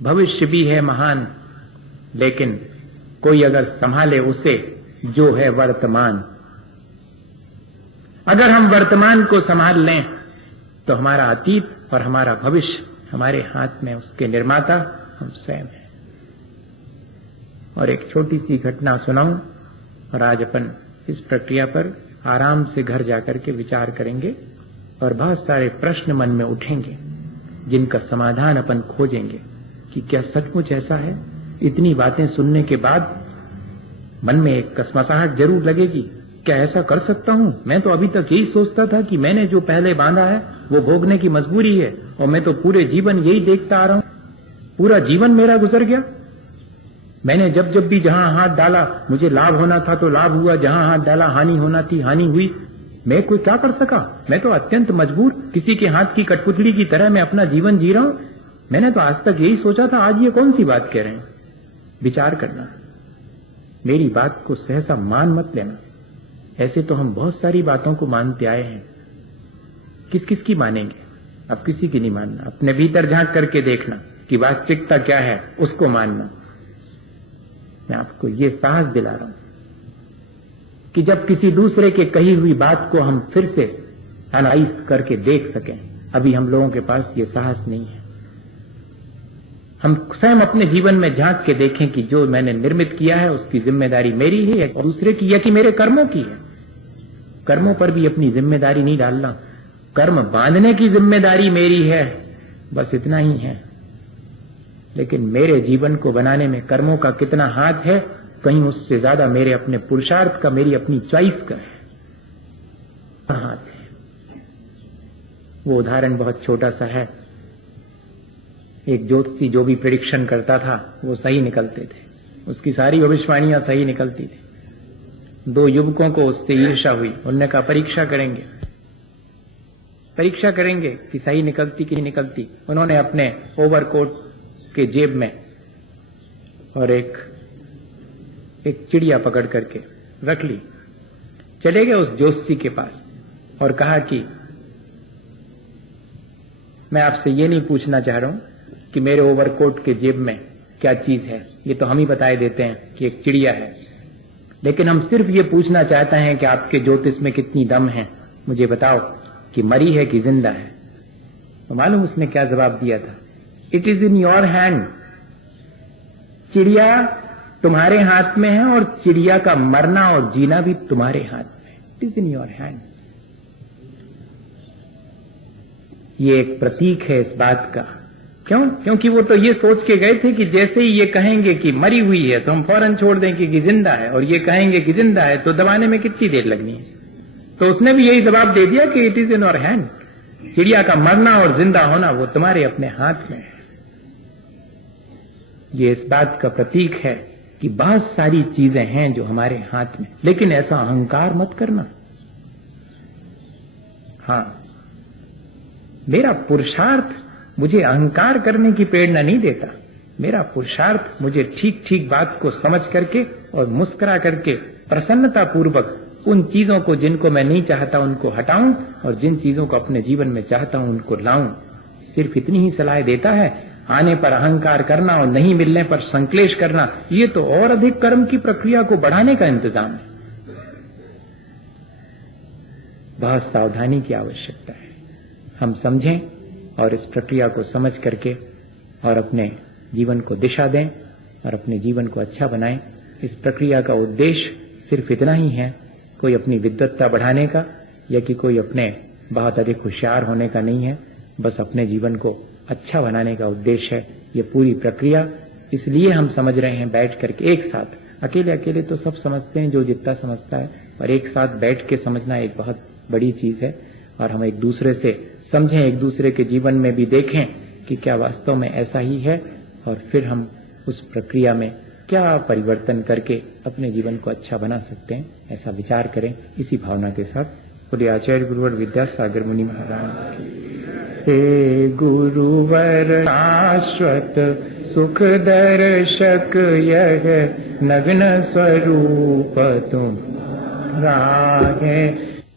भविष्य भी है महान, लेकिन कोई अगर संभाले उसे जो है वर्तमान। अगर हम वर्तमान को संभाल लें तो हमारा अतीत और हमारा भविष्य हमारे हाथ में, उसके निर्माता हम स्वयं हैं। और एक छोटी सी घटना सुनाऊं और आज अपन इस प्रक्रिया पर आराम से घर जाकर के विचार करेंगे और बहुत सारे प्रश्न मन में उठेंगे जिनका समाधान अपन खोजेंगे कि क्या सचमुच ऐसा है। इतनी बातें सुनने के बाद मन में एक कसमसाहट जरूर लगेगी, क्या ऐसा कर सकता हूं? मैं तो अभी तक यही सोचता था कि मैंने जो पहले बांधा है वो भोगने की मजबूरी है, और मैं तो पूरे जीवन यही देखता आ रहा हूं। पूरा जीवन मेरा गुजर गया। मैंने जब जब भी जहां हाथ डाला मुझे लाभ होना था तो लाभ हुआ, जहां हाथ डाला हानि होना थी हानि हुई। मैं कोई क्या कर सका? मैं तो अत्यंत मजबूर, किसी के हाथ की कठपुतली की तरह मैं अपना जीवन जी रहा हूं। मैंने तो आज तक यही सोचा था, आज ये कौन सी बात कह रहे हैं? विचार करना, मेरी बात को सहसा मान मत लेना। ऐसे तो हम बहुत सारी बातों को मानते आए हैं, किस किस की मानेंगे? अब किसी की नहीं मानना। अपने भीतर झांक करके देखना कि वास्तविकता क्या है, उसको मानना। मैं आपको ये साहस दिला रहा हूं कि जब किसी दूसरे के कही हुई बात को हम फिर से एनालाइज करके देख सकें, अभी हम लोगों के पास ये साहस नहीं है। हम स्वयं अपने जीवन में झांक के देखें कि जो मैंने निर्मित किया है उसकी जिम्मेदारी मेरी है या दूसरे की, या कि मेरे कर्मों की है। कर्मों पर भी अपनी जिम्मेदारी नहीं डालना। कर्म बांधने की जिम्मेदारी मेरी है, बस इतना ही है। लेकिन मेरे जीवन को बनाने में कर्मों का कितना हाथ है, कहीं उससे ज्यादा मेरे अपने पुरुषार्थ का, मेरी अपनी चॉइस का हाथ है। वो उदाहरण बहुत छोटा सा है। एक ज्योतिषी जो भी प्रेडिक्शन करता था वो सही निकलते थे, उसकी सारी भविष्यवाणियां सही निकलती थी। दो युवकों को उससे ईर्ष्या हुई। उन्होंने कहा परीक्षा करेंगे कि सही निकलती कि नहीं निकलती। उन्होंने अपने ओवरकोट के जेब में और एक चिड़िया पकड़ करके रख ली। चले गए उस ज्योतिषी के पास और कहा कि मैं आपसे ये नहीं पूछना चाह रहा हूं कि मेरे ओवरकोट के जेब में क्या चीज है, ये तो हम ही बताए देते हैं कि एक चिड़िया है। लेकिन हम सिर्फ ये पूछना चाहते हैं कि आपके ज्योतिष में कितनी दम है, मुझे बताओ कि मरी है कि जिंदा है। तो मालूम उसने क्या जवाब दिया था? It is in your hand. चिड़िया तुम्हारे हाथ में है और चिड़िया का मरना और जीना भी तुम्हारे हाथ में। It is in your hand. ये एक प्रतीक है इस बात का। क्यों? क्योंकि वो तो ये सोच के गए थे कि जैसे ही ये कहेंगे कि मरी हुई है तो हम फौरन छोड़ दें कि जिंदा है, और ये कहेंगे कि जिंदा है तो दबाने में कितनी देर लगनी है। तो उसने भी यही जवाब दे दिया कि it is in your hand. चिड़िया का मरना और जिंदा होना वो तुम्हारे अपने हाथ में है। ये इस बात का प्रतीक है कि बहुत सारी चीजें हैं जो हमारे हाथ में, लेकिन ऐसा अहंकार मत करना। हां, मेरा पुरुषार्थ मुझे अहंकार करने की प्रेरणा नहीं देता। मेरा पुरुषार्थ मुझे ठीक ठीक बात को समझ करके और मुस्कुरा करके प्रसन्नता पूर्वक उन चीजों को जिनको मैं नहीं चाहता उनको हटाऊं, और जिन चीजों को अपने जीवन में चाहता हूं उनको लाऊं। सिर्फ इतनी ही सलाह देता है। आने पर अहंकार करना और नहीं मिलने पर संक्लेश करना, ये तो और अधिक कर्म की प्रक्रिया को बढ़ाने का इंतजाम है। बहुत सावधानी की आवश्यकता है। हम समझें और इस प्रक्रिया को समझ करके और अपने जीवन को दिशा दें और अपने जीवन को अच्छा बनाएं। इस प्रक्रिया का उद्देश्य सिर्फ इतना ही है, कोई अपनी विद्वत्ता बढ़ाने का या कि कोई अपने बहुत अधिक होशियार होने का नहीं है। बस अपने जीवन को अच्छा बनाने का उद्देश्य है ये पूरी प्रक्रिया। इसलिए हम समझ रहे हैं बैठ करके एक साथ। अकेले अकेले तो सब समझते हैं जो जितना समझता है, पर एक साथ बैठ के समझना एक बहुत बड़ी चीज है। और हम एक दूसरे से समझें, एक दूसरे के जीवन में भी देखें कि क्या वास्तव में ऐसा ही है, और फिर हम उस प्रक्रिया में क्या परिवर्तन करके अपने जीवन को अच्छा बना सकते हैं, ऐसा विचार करें। इसी भावना के साथ पूरे आचार्य गुरुवर विद्यासागर मुनि महाराज की। हे गुरुवर शाश्वत सुख दर्शक यह नग्न स्वरूप तुम राहे